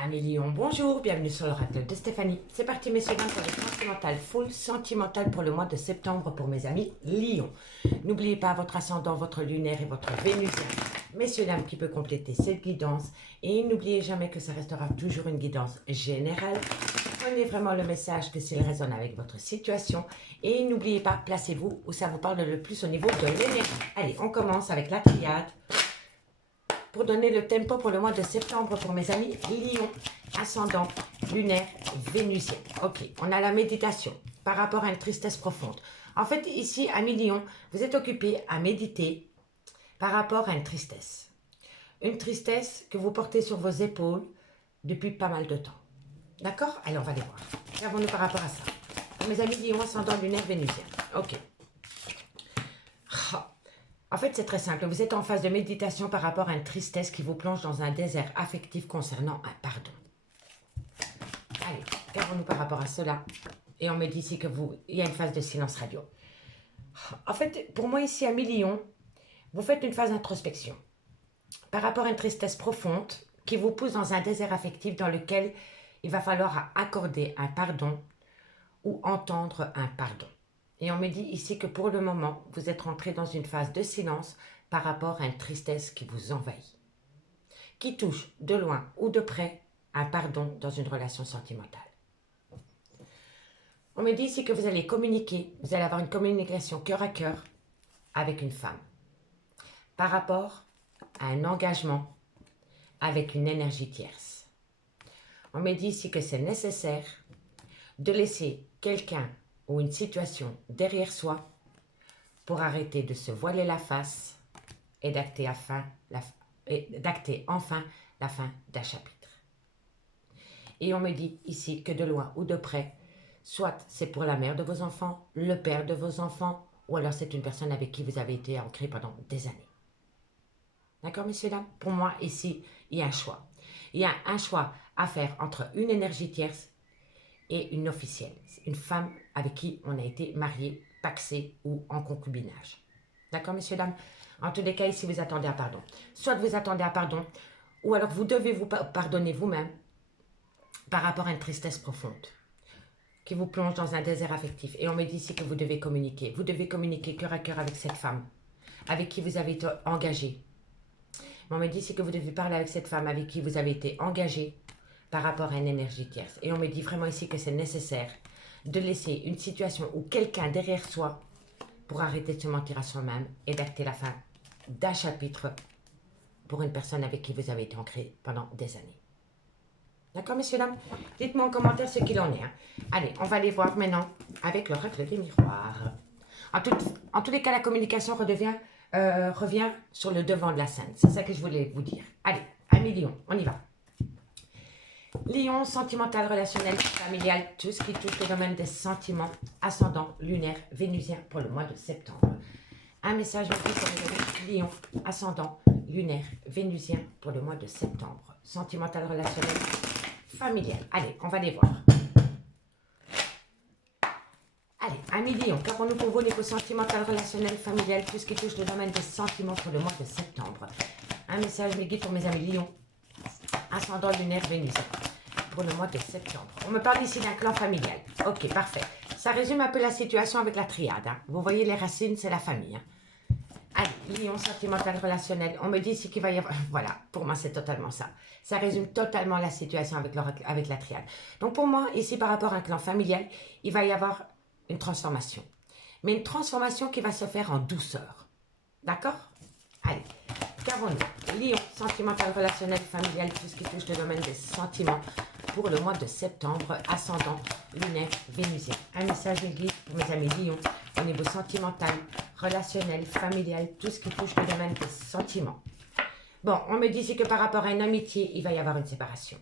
Amis Lion, bonjour, bienvenue sur l'oracle de Stéphanie. C'est parti messieurs, dames, pour le sentimental, full sentimental pour le mois de septembre pour mes amis Lion. N'oubliez pas votre ascendant, votre lunaire et votre vénusien. Messieurs, dames, qui peut compléter cette guidance. Et n'oubliez jamais que ça restera toujours une guidance générale. Prenez vraiment le message que s'il résonne avec votre situation. Et n'oubliez pas, placez-vous où ça vous parle le plus au niveau de l'énergie. Allez, on commence avec la triade. Pour donner le tempo pour le mois de septembre pour mes amis Lion, ascendant, lunaire, vénusien. Ok, on a la méditation par rapport à une tristesse profonde. En fait, ici, amis Lion, vous êtes occupé à méditer par rapport à une tristesse. Une tristesse que vous portez sur vos épaules depuis pas mal de temps. D'accord? Allez, on va les voir. Qu'avons-nous par rapport à ça? Pour mes amis Lion, ascendant, lunaire, vénusien. Ok. En fait, c'est très simple. Vous êtes en phase de méditation par rapport à une tristesse qui vous plonge dans un désert affectif concernant un pardon. Allez, qu'avons-nous par rapport à cela? Et on me dit ici il y a une phase de silence radio. En fait, pour moi ici à Lion, vous faites une phase d'introspection par rapport à une tristesse profonde qui vous pousse dans un désert affectif dans lequel il va falloir accorder un pardon ou entendre un pardon. Et on me dit ici que pour le moment, vous êtes rentré dans une phase de silence par rapport à une tristesse qui vous envahit, qui touche de loin ou de près un pardon dans une relation sentimentale. On me dit ici que vous allez communiquer, vous allez avoir une communication cœur à cœur avec une femme par rapport à un engagement avec une énergie tierce. On me dit ici que c'est nécessaire de laisser quelqu'un ou une situation derrière soi pour arrêter de se voiler la face et d'acter enfin la fin d'un chapitre. Et on me dit ici que de loin ou de près, soit c'est pour la mère de vos enfants, le père de vos enfants, ou alors c'est une personne avec qui vous avez été ancré pendant des années. D'accord, messieurs, dames? Pour moi, ici, il y a un choix. Il y a un choix à faire entre une énergie tierce et une officielle, une femme avec qui on a été marié, pacsé ou en concubinage. D'accord, messieurs, dames? En tous les cas, ici, vous attendez un pardon. Soit vous attendez un pardon, ou alors vous devez vous pardonner vous-même par rapport à une tristesse profonde qui vous plonge dans un désert affectif. Et on me dit ici que vous devez communiquer. Vous devez communiquer cœur à cœur avec cette femme avec qui vous avez été engagé. On me dit ici que vous devez parler avec cette femme avec qui vous avez été engagé par rapport à une énergie tierce. Et on me dit vraiment ici que c'est nécessaire de laisser une situation ou quelqu'un derrière soi pour arrêter de se mentir à soi-même et d'acter la fin d'un chapitre pour une personne avec qui vous avez été ancré pendant des années. D'accord, messieurs, dames? Dites-moi en commentaire ce qu'il en est. Allez, on va aller voir maintenant avec l'oracle des miroirs. En tous les cas, la communication revient sur le devant de la scène. C'est ça que je voulais vous dire. Allez, amis Lion, on y va. Lion, sentimental, relationnel, familial, tout ce qui touche le domaine des sentiments, ascendant, lunaire, vénusien pour le mois de septembre. Un message pour les Lion, ascendant, lunaire, vénusien pour le mois de septembre. Sentimental, relationnel, familial. Allez, on va les voir. Allez, amis Lion, qu'avons-nous pour vous niveau sentimental, relationnel, familial, tout ce qui touche le domaine des sentiments pour le mois de septembre. Un message mes guides pour mes amis Lion, ascendant, lunaire, vénusien pour le mois de septembre. On me parle ici d'un clan familial. Ok, parfait. Ça résume un peu la situation avec la triade. Vous voyez, les racines, c'est la famille. Allez, Lion, sentimental, relationnel. On me dit ici qu'il va y avoir... Voilà, pour moi, c'est totalement ça. Ça résume totalement la situation avec la triade. Donc, pour moi, ici, par rapport à un clan familial, il va y avoir une transformation. Mais une transformation qui va se faire en douceur. D'accord? Allez, qu'avons-nous? Lion, sentimental, relationnel, familial, tout ce qui touche le domaine des sentiments pour le mois de septembre, ascendant, lunaire, vénusien. Un message guide pour mes amis Lion au niveau sentimental, relationnel, familial, tout ce qui touche le domaine des sentiments. Bon, on me dit ici que par rapport à une amitié, il va y avoir une séparation.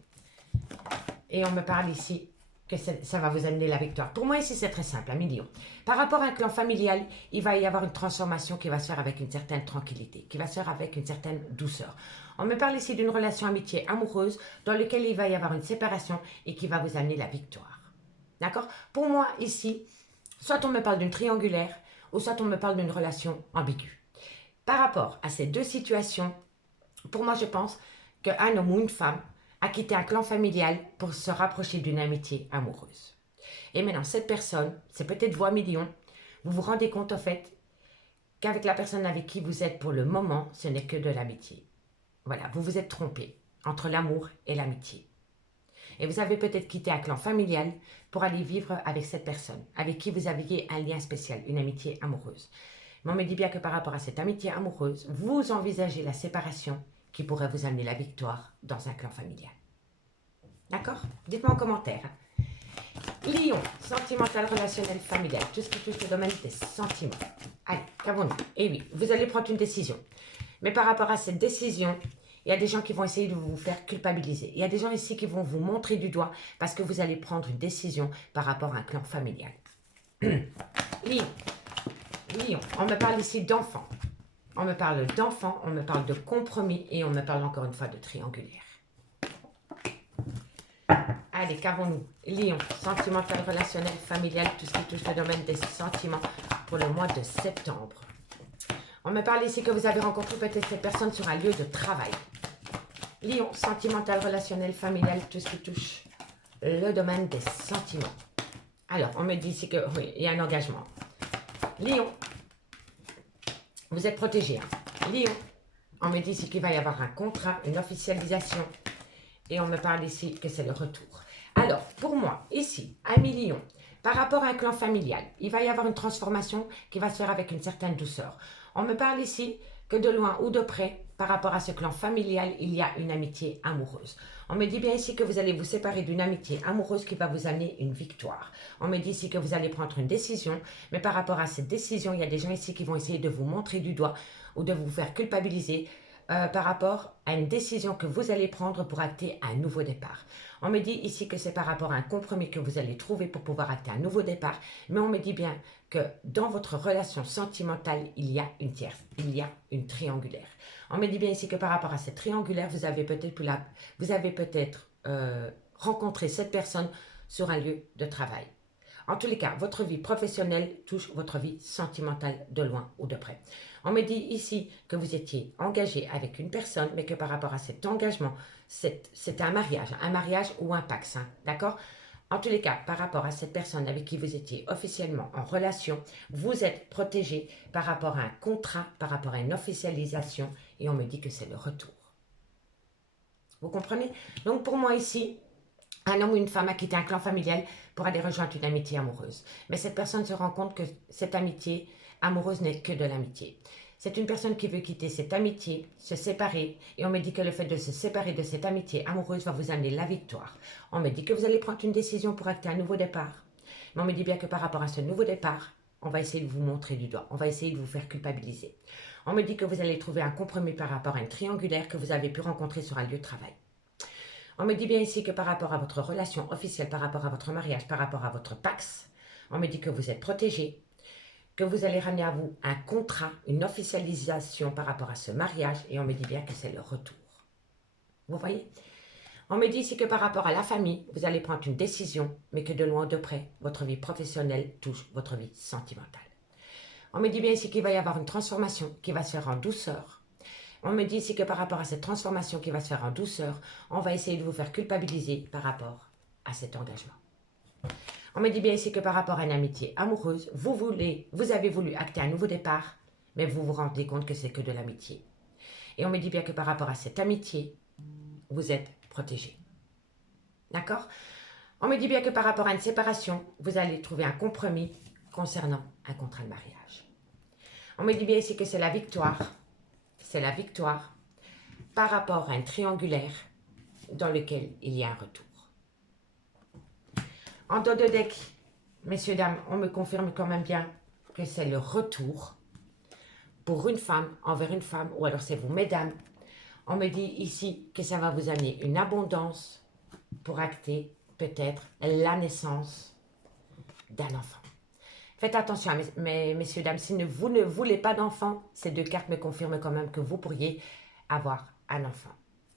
Et on me parle ici que ça va vous amener la victoire. Pour moi, ici, c'est très simple, amis Lion. Par rapport à un clan familial, il va y avoir une transformation qui va se faire avec une certaine tranquillité, qui va se faire avec une certaine douceur. On me parle ici d'une relation amitié amoureuse dans laquelle il va y avoir une séparation et qui va vous amener la victoire. D'accord? Pour moi, ici, soit on me parle d'une triangulaire ou soit on me parle d'une relation ambiguë. Par rapport à ces deux situations, pour moi, je pense qu'un homme ou une femme a quitté un clan familial pour se rapprocher d'une amitié amoureuse. Et maintenant, cette personne, c'est peut-être vous, Amis Lion, vous vous rendez compte, en fait, qu'avec la personne avec qui vous êtes pour le moment, ce n'est que de l'amitié. Voilà, vous vous êtes trompé entre l'amour et l'amitié. Et vous avez peut-être quitté un clan familial pour aller vivre avec cette personne, avec qui vous aviez un lien spécial, une amitié amoureuse. Mais on me dit bien que par rapport à cette amitié amoureuse, vous envisagez la séparation qui pourrait vous amener la victoire dans un clan familial. D'accord? Dites-moi en commentaire. Lion, sentimental, relationnel, familial, tout ce qui touche le domaine des sentiments. Allez, qu'avons-nous? Et oui, vous allez prendre une décision. Mais par rapport à cette décision, il y a des gens qui vont essayer de vous faire culpabiliser. Il y a des gens ici qui vont vous montrer du doigt parce que vous allez prendre une décision par rapport à un clan familial. Lion, Lion, on me parle ici d'enfants. On me parle d'enfants, on me parle de compromis et on me parle encore une fois de triangulaire. Allez, qu'avons-nous? Lion, sentimental, relationnel, familial, tout ce qui touche le domaine des sentiments pour le mois de septembre. On me parle ici que vous avez rencontré peut-être cette personne sur un lieu de travail. Lion, sentimental, relationnel, familial, tout ce qui touche le domaine des sentiments. Alors, on me dit ici que oui, il y a un engagement. Lion, vous êtes protégé. Hein? Lion, on me dit ici qu'il va y avoir un contrat, une officialisation. Et on me parle ici que c'est le retour. Alors, pour moi, ici, Amis Lion, par rapport à un clan familial, il va y avoir une transformation qui va se faire avec une certaine douceur. On me parle ici que de loin ou de près, par rapport à ce clan familial, il y a une amitié amoureuse. On me dit bien ici que vous allez vous séparer d'une amitié amoureuse qui va vous amener une victoire. On me dit ici que vous allez prendre une décision, mais par rapport à cette décision, il y a des gens ici qui vont essayer de vous montrer du doigt ou de vous faire culpabiliser par rapport à une décision que vous allez prendre pour acter un nouveau départ. On me dit ici que c'est par rapport à un compromis que vous allez trouver pour pouvoir acter un nouveau départ, mais on me dit bien que dans votre relation sentimentale, il y a une tierce, il y a une triangulaire. On me dit bien ici que par rapport à cette triangulaire, vous avez peut-être rencontré cette personne sur un lieu de travail. En tous les cas, votre vie professionnelle touche votre vie sentimentale de loin ou de près. On me dit ici que vous étiez engagé avec une personne, mais que par rapport à cet engagement, c'était un mariage ou un pax, hein, d'accord? En tous les cas, par rapport à cette personne avec qui vous étiez officiellement en relation, vous êtes protégé par rapport à un contrat, par rapport à une officialisation, et on me dit que c'est le retour. Vous comprenez? Donc pour moi ici, un homme ou une femme a quitté un clan familial pour aller rejoindre une amitié amoureuse. Mais cette personne se rend compte que cette amitié amoureuse n'est que de l'amitié. C'est une personne qui veut quitter cette amitié, se séparer, et on me dit que le fait de se séparer de cette amitié amoureuse va vous amener la victoire. On me dit que vous allez prendre une décision pour acter un nouveau départ. Mais on me dit bien que par rapport à ce nouveau départ, on va essayer de vous montrer du doigt, on va essayer de vous faire culpabiliser. On me dit que vous allez trouver un compromis par rapport à une triangulaire que vous avez pu rencontrer sur un lieu de travail. On me dit bien ici que par rapport à votre relation officielle, par rapport à votre mariage, par rapport à votre pax, on me dit que vous êtes protégé, que vous allez ramener à vous un contrat, une officialisation par rapport à ce mariage, et on me dit bien que c'est le retour. Vous voyez? On me dit ici que par rapport à la famille, vous allez prendre une décision, mais que de loin ou de près, votre vie professionnelle touche votre vie sentimentale. On me dit bien ici qu'il va y avoir une transformation qui va se faire en douceur. On me dit ici que par rapport à cette transformation qui va se faire en douceur, on va essayer de vous faire culpabiliser par rapport à cet engagement. On me dit bien ici que par rapport à une amitié amoureuse, vous avez voulu acter un nouveau départ, mais vous vous rendez compte que c'est que de l'amitié. Et on me dit bien que par rapport à cette amitié, vous êtes protégé. D'accord? On me dit bien que par rapport à une séparation, vous allez trouver un compromis concernant un contrat de mariage. On me dit bien ici que c'est la victoire. C'est la victoire par rapport à un triangulaire dans lequel il y a un retour. En dos de deck, messieurs, dames, on me confirme quand même bien que c'est le retour pour une femme envers une femme, ou alors c'est vous, mesdames. On me dit ici que ça va vous amener une abondance pour acter peut-être la naissance d'un enfant. Faites attention, messieurs, dames, si vous ne voulez pas d'enfant, ces deux cartes me confirment quand même que vous pourriez avoir un enfant.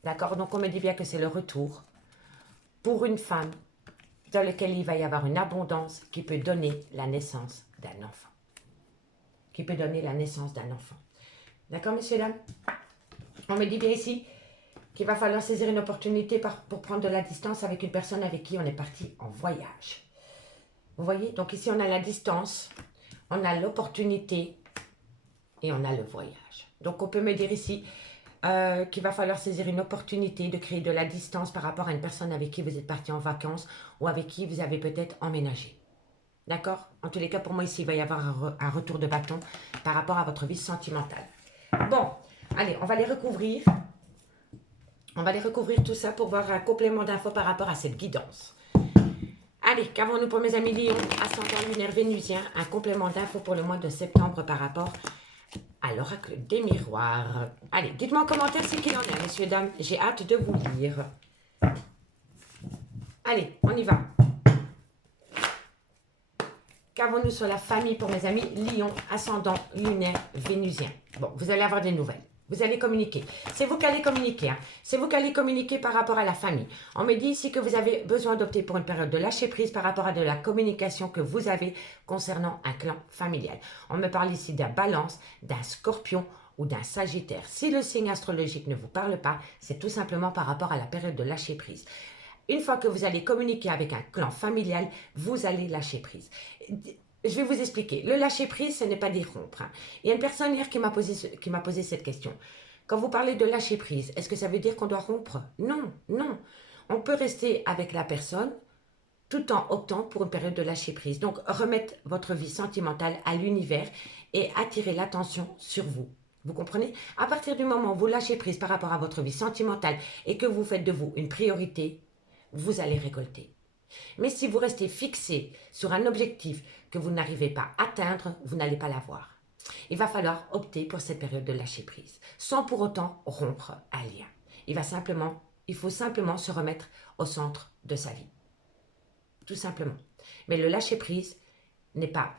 D'accord? Donc on me dit bien que c'est le retour pour une femme dans lequel il va y avoir une abondance qui peut donner la naissance d'un enfant. Qui peut donner la naissance d'un enfant. D'accord, messieurs, dames? On me dit bien ici qu'il va falloir saisir une opportunité pour prendre de la distance avec une personne avec qui on est parti en voyage. Vous voyez? Donc ici, on a la distance, on a l'opportunité et on a le voyage. Donc, on peut me dire ici qu'il va falloir saisir une opportunité de créer de la distance par rapport à une personne avec qui vous êtes parti en vacances ou avec qui vous avez peut-être emménagé. D'accord? En tous les cas, pour moi, ici, il va y avoir un retour de bâton par rapport à votre vie sentimentale. Bon, allez, on va les recouvrir. On va les recouvrir tout ça pour voir un complément d'infos par rapport à cette guidance. Allez, qu'avons-nous pour mes amis Lion, ascendant lunaire vénusien, un complément d'infos pour le mois de septembre par rapport à l'oracle des miroirs. Allez, dites-moi en commentaire ce qu'il en est, messieurs, dames. J'ai hâte de vous lire. Allez, on y va. Qu'avons-nous sur la famille pour mes amis Lion, ascendant lunaire vénusien? Bon, vous allez avoir des nouvelles. Vous allez communiquer. C'est vous qui allez communiquer. Hein. C'est vous qui allez communiquer par rapport à la famille. On me dit ici que vous avez besoin d'opter pour une période de lâcher prise par rapport à de la communication que vous avez concernant un clan familial. On me parle ici d'un balance, d'un scorpion ou d'un sagittaire. Si le signe astrologique ne vous parle pas, c'est tout simplement par rapport à la période de lâcher prise. Une fois que vous allez communiquer avec un clan familial, vous allez lâcher prise. Je vais vous expliquer. Le lâcher prise, ce n'est pas dire rompre. Hein. Il y a une personne hier qui m'a posé cette question. Quand vous parlez de lâcher prise, est-ce que ça veut dire qu'on doit rompre? Non, non. On peut rester avec la personne tout en optant pour une période de lâcher prise. Donc, remettre votre vie sentimentale à l'univers et attirer l'attention sur vous. Vous comprenez? À partir du moment où vous lâchez prise par rapport à votre vie sentimentale et que vous faites de vous une priorité, vous allez récolter. Mais si vous restez fixé sur un objectif que vous n'arrivez pas à atteindre, vous n'allez pas l'avoir. Il va falloir opter pour cette période de lâcher prise, sans pour autant rompre un lien. Il faut simplement se remettre au centre de sa vie. Tout simplement. Mais le lâcher prise n'est pas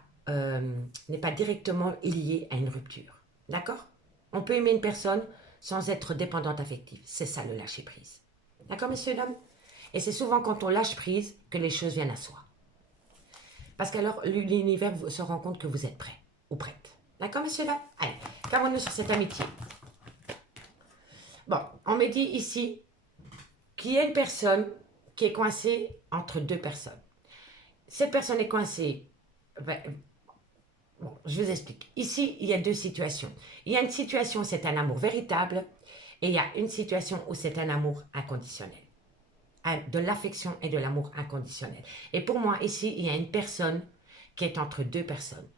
directement lié à une rupture. D'accord? On peut aimer une personne sans être dépendante affective. C'est ça le lâcher prise. D'accord, messieurs, dames? Et c'est souvent quand on lâche prise que les choses viennent à soi. Parce qu'alors, l'univers se rend compte que vous êtes prêt ou prête. D'accord, messieurs, dames? Allez, qu'avons-nous sur cette amitié? Bon, on me dit ici qu'il y a une personne qui est coincée entre deux personnes. Cette personne est coincée... Bon, je vous explique. Ici, il y a deux situations. Il y a une situation où c'est un amour véritable et il y a une situation où c'est un amour inconditionnel. De l'affection et de l'amour inconditionnel. Et pour moi, ici, il y a une personne qui est entre deux personnes,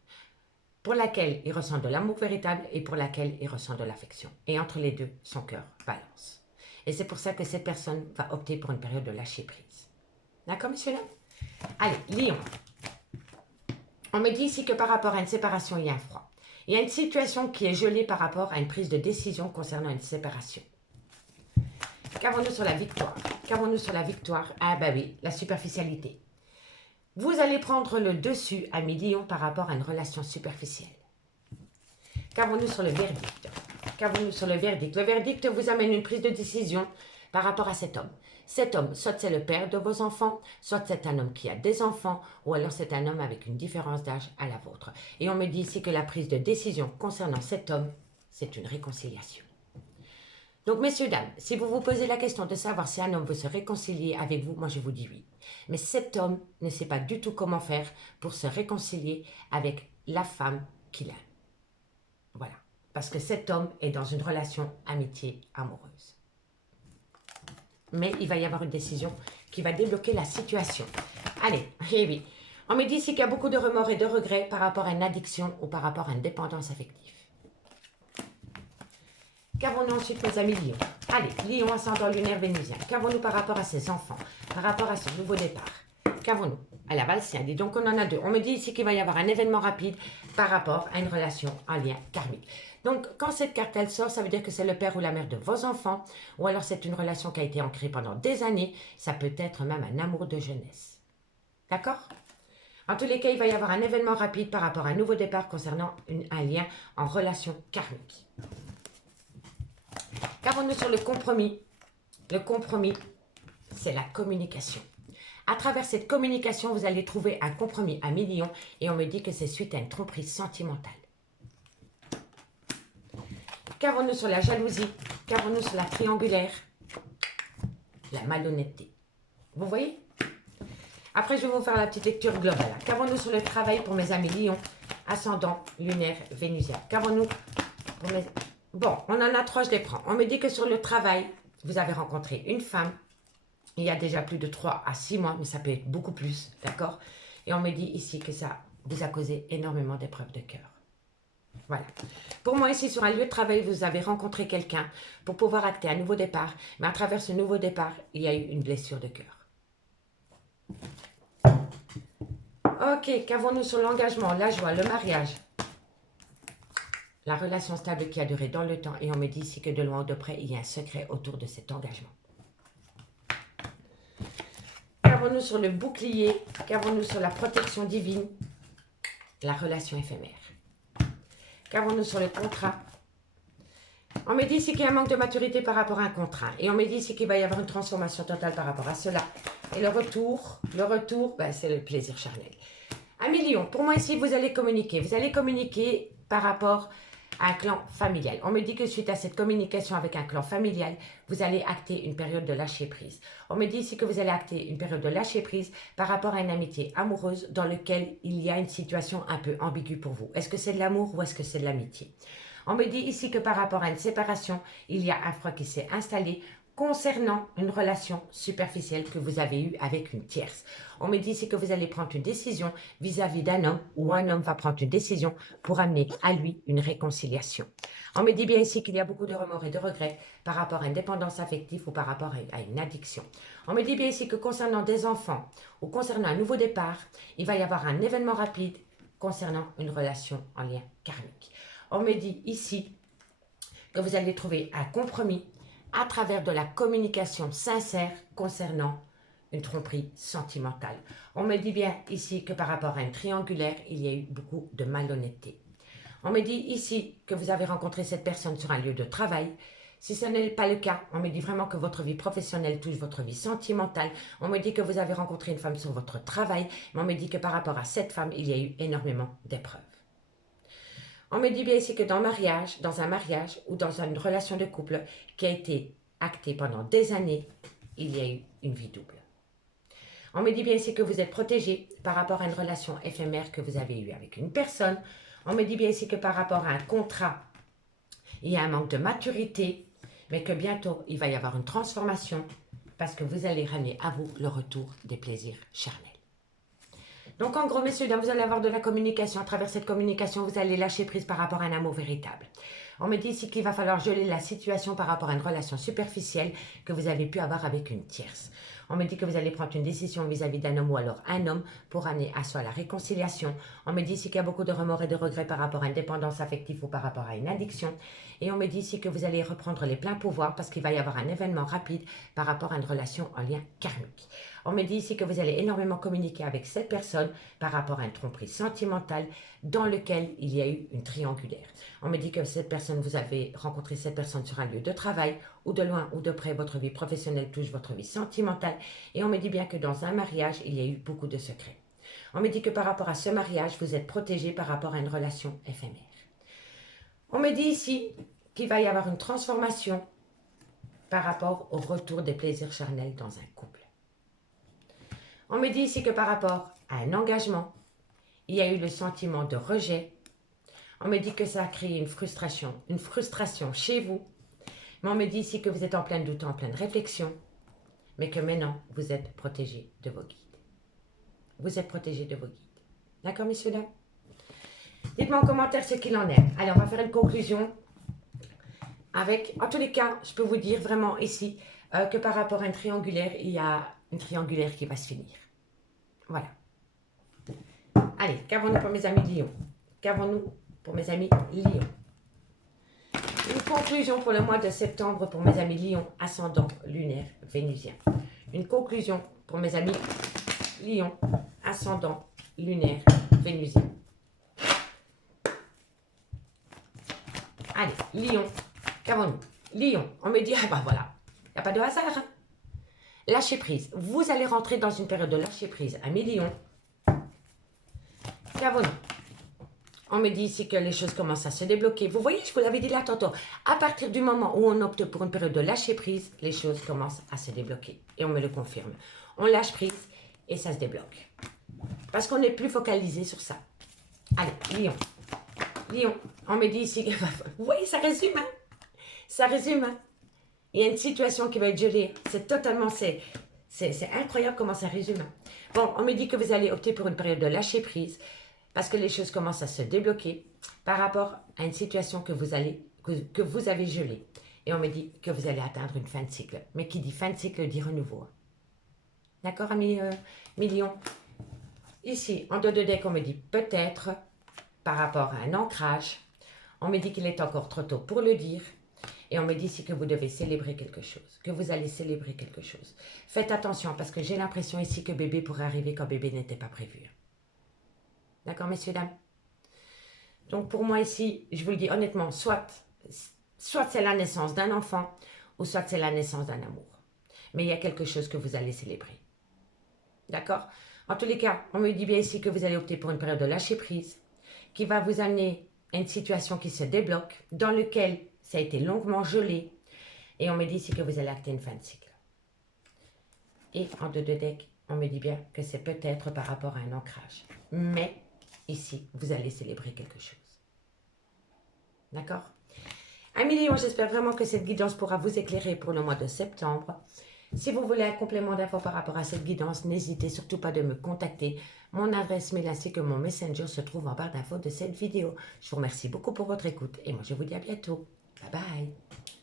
pour laquelle il ressent de l'amour véritable et pour laquelle il ressent de l'affection. Et entre les deux, son cœur balance. Et c'est pour ça que cette personne va opter pour une période de lâcher prise. D'accord, monsieur là? Allez, Lion. On me dit ici que par rapport à une séparation, il y a un froid. Il y a une situation qui est gelée par rapport à une prise de décision concernant une séparation. Qu'avons-nous sur la victoire? Qu'avons-nous sur la victoire? Ah bah oui, la superficialité. Vous allez prendre le dessus, ami Lion, par rapport à une relation superficielle. Qu'avons-nous sur le verdict? Qu'avons-nous sur le verdict? Le verdict vous amène une prise de décision par rapport à cet homme. Cet homme, soit c'est le père de vos enfants, soit c'est un homme qui a des enfants, ou alors c'est un homme avec une différence d'âge à la vôtre. Et on me dit ici que la prise de décision concernant cet homme, c'est une réconciliation. Donc, messieurs, dames, si vous vous posez la question de savoir si un homme veut se réconcilier avec vous, moi je vous dis oui. Mais cet homme ne sait pas du tout comment faire pour se réconcilier avec la femme qu'il aime. Voilà. Parce que cet homme est dans une relation amitié amoureuse. Mais il va y avoir une décision qui va débloquer la situation. Allez, eh oui. On me dit ici qu'il y a beaucoup de remords et de regrets par rapport à une addiction ou par rapport à une dépendance affective. Qu'avons-nous ensuite, mes amis Lion? Allez, Lion ascendant lunaire vénusien. Qu'avons-nous par rapport à ses enfants? Par rapport à son nouveau départ? Qu'avons-nous? À la Valsien, dis donc on en a deux. On me dit ici qu'il va y avoir un événement rapide par rapport à une relation en lien karmique. Donc, quand cette carte, elle sort, ça veut dire que c'est le père ou la mère de vos enfants, ou alors c'est une relation qui a été ancrée pendant des années. Ça peut être même un amour de jeunesse. D'accord? En tous les cas, il va y avoir un événement rapide par rapport à un nouveau départ concernant un lien en relation karmique. Qu'avons-nous sur le compromis? Le compromis, c'est la communication. À travers cette communication, vous allez trouver un compromis à Lion et on me dit que c'est suite à une tromperie sentimentale. Qu'avons-nous sur la jalousie? Qu'avons-nous sur la triangulaire? la malhonnêteté. Vous voyez? Après, je vais vous faire la petite lecture globale. Qu'avons-nous sur le travail pour mes amis Lion, ascendant, lunaire, vénusien? Qu'avons-nous pour mes... Bon, on en a 3, je les prends. On me dit que sur le travail, vous avez rencontré une femme. Il y a déjà plus de 3 à 6 mois, mais ça peut être beaucoup plus, d'accord? Et on me dit ici que ça vous a causé énormément d'épreuves de cœur. Voilà. Pour moi, ici, sur un lieu de travail, vous avez rencontré quelqu'un pour pouvoir acter un nouveau départ. Mais à travers ce nouveau départ, il y a eu une blessure de cœur. Ok, qu'avons-nous sur l'engagement, la joie, le mariage? La relation stable qui a duré dans le temps. Et on me dit ici que de loin ou de près, il y a un secret autour de cet engagement. Qu'avons-nous sur le bouclier? Qu'avons-nous sur la protection divine? La relation éphémère. Qu'avons-nous sur le contrat? On me dit ici qu'il y a un manque de maturité par rapport à un contrat. Et on me dit ici qu'il va y avoir une transformation totale par rapport à cela. Et le retour, ben, c'est le plaisir charnel. Amis Lion, pour moi ici, vous allez communiquer. Vous allez communiquer par rapport à un clan familial. On me dit que suite à cette communication avec un clan familial, vous allez acter une période de lâcher prise. On me dit ici que vous allez acter une période de lâcher prise par rapport à une amitié amoureuse dans laquelle il y a une situation un peu ambiguë pour vous. Est-ce que c'est de l'amour ou est-ce que c'est de l'amitié? On me dit ici que par rapport à une séparation, il y a un froid qui s'est installé concernant une relation superficielle que vous avez eue avec une tierce. On me dit ici que vous allez prendre une décision vis-à-vis d'un homme ou un homme va prendre une décision pour amener à lui une réconciliation. On me dit bien ici qu'il y a beaucoup de remords et de regrets par rapport à une dépendance affective ou par rapport à une addiction. On me dit bien ici que concernant des enfants ou concernant un nouveau départ, il va y avoir un événement rapide concernant une relation en lien karmique. On me dit ici que vous allez trouver un compromis à travers de la communication sincère concernant une tromperie sentimentale. On me dit bien ici que par rapport à une triangulaire, il y a eu beaucoup de malhonnêteté. On me dit ici que vous avez rencontré cette personne sur un lieu de travail. Si ce n'est pas le cas, on me dit vraiment que votre vie professionnelle touche votre vie sentimentale. On me dit que vous avez rencontré une femme sur votre travail, mais on me dit que par rapport à cette femme, il y a eu énormément d'épreuves. On me dit bien ici que dans un mariage ou dans une relation de couple qui a été actée pendant des années, il y a eu une vie double. On me dit bien ici que vous êtes protégé par rapport à une relation éphémère que vous avez eue avec une personne. On me dit bien ici que par rapport à un contrat, il y a un manque de maturité, mais que bientôt, il va y avoir une transformation parce que vous allez ramener à vous le retour des plaisirs charnels. Donc, en gros, messieurs, dames, vous allez avoir de la communication. À travers cette communication, vous allez lâcher prise par rapport à un amour véritable. On me dit ici qu'il va falloir geler la situation par rapport à une relation superficielle que vous avez pu avoir avec une tierce. On me dit que vous allez prendre une décision vis-à-vis d'un homme ou alors un homme pour amener à soi la réconciliation. On me dit ici qu'il y a beaucoup de remords et de regrets par rapport à une dépendance affective ou par rapport à une addiction. Et on me dit ici que vous allez reprendre les pleins pouvoirs parce qu'il va y avoir un événement rapide par rapport à une relation en lien karmique. On me dit ici que vous allez énormément communiquer avec cette personne par rapport à une tromperie sentimentale dans lequel il y a eu une triangulaire. On me dit que cette personne, vous avez rencontré cette personne sur un lieu de travail ou de loin ou de près, votre vie professionnelle touche votre vie sentimentale. Et on me dit bien que dans un mariage, il y a eu beaucoup de secrets. On me dit que par rapport à ce mariage, vous êtes protégé par rapport à une relation éphémère. On me dit ici qu'il va y avoir une transformation par rapport au retour des plaisirs charnels dans un couple. On me dit ici que par rapport à un engagement, il y a eu le sentiment de rejet. On me dit que ça a créé une frustration chez vous. Mais on me dit ici que vous êtes en plein doute, en pleine réflexion, mais que maintenant, vous êtes protégé de vos guides. Vous êtes protégé de vos guides. D'accord, messieurs, dames? Dites-moi en commentaire ce qu'il en est. Allez, on va faire une conclusion avec, en tous les cas, je peux vous dire vraiment ici que par rapport à une triangulaire, il y a une triangulaire qui va se finir. Voilà. Allez, qu'avons-nous pour mes amis Lion? Qu'avons-nous pour mes amis Lion? Une conclusion pour le mois de septembre pour mes amis Lion, ascendant lunaire vénusien. Une conclusion pour mes amis Lion, ascendant lunaire vénusien. Allez, Lion, qu'avons-nous? Lion, on me dit, ah bah voilà, il n'y a pas de hasard. Hein? Lâcher prise. Vous allez rentrer dans une période de lâcher prise. Amis Lion, qu'avons-nous? On me dit ici que les choses commencent à se débloquer. Vous voyez, je vous l'avais dit là tantôt. À partir du moment où on opte pour une période de lâcher prise, les choses commencent à se débloquer. Et on me le confirme. On lâche prise et ça se débloque. Parce qu'on n'est plus focalisé sur ça. Allez, Lion. Lion, on me dit ici... Vous voyez, ça résume, hein? Ça résume, hein? Il y a une situation qui va être gelée. C'est totalement... C'est incroyable comment ça résume. Bon, on me dit que vous allez opter pour une période de lâcher prise parce que les choses commencent à se débloquer par rapport à une situation que vous avez gelée. Et on me dit que vous allez atteindre une fin de cycle. Mais qui dit fin de cycle dit renouveau. D'accord, amis Lion? Ici, en dos de deck, on me dit peut-être par rapport à un ancrage. On me dit qu'il est encore trop tôt pour le dire. Et on me dit ici que vous devez célébrer quelque chose, que vous allez célébrer quelque chose. Faites attention parce que j'ai l'impression ici que bébé pourrait arriver quand bébé n'était pas prévu. D'accord, messieurs, dames? Donc pour moi ici, je vous le dis honnêtement, soit c'est la naissance d'un enfant ou soit c'est la naissance d'un amour. Mais il y a quelque chose que vous allez célébrer. D'accord? En tous les cas, on me dit bien ici que vous allez opter pour une période de lâcher prise qui va vous amener à une situation qui se débloque, dans laquelle ça a été longuement gelé. Et on me dit ici que vous allez acter une fin de cycle. Et en dos de deck, on me dit bien que c'est peut-être par rapport à un ancrage. Mais ici, vous allez célébrer quelque chose. D'accord? Amis Lion, j'espère vraiment que cette guidance pourra vous éclairer pour le mois de septembre. Si vous voulez un complément d'infos par rapport à cette guidance, n'hésitez surtout pas de me contacter. Mon adresse mail ainsi que mon messenger se trouve en barre d'infos de cette vidéo. Je vous remercie beaucoup pour votre écoute et moi je vous dis à bientôt. Bye bye.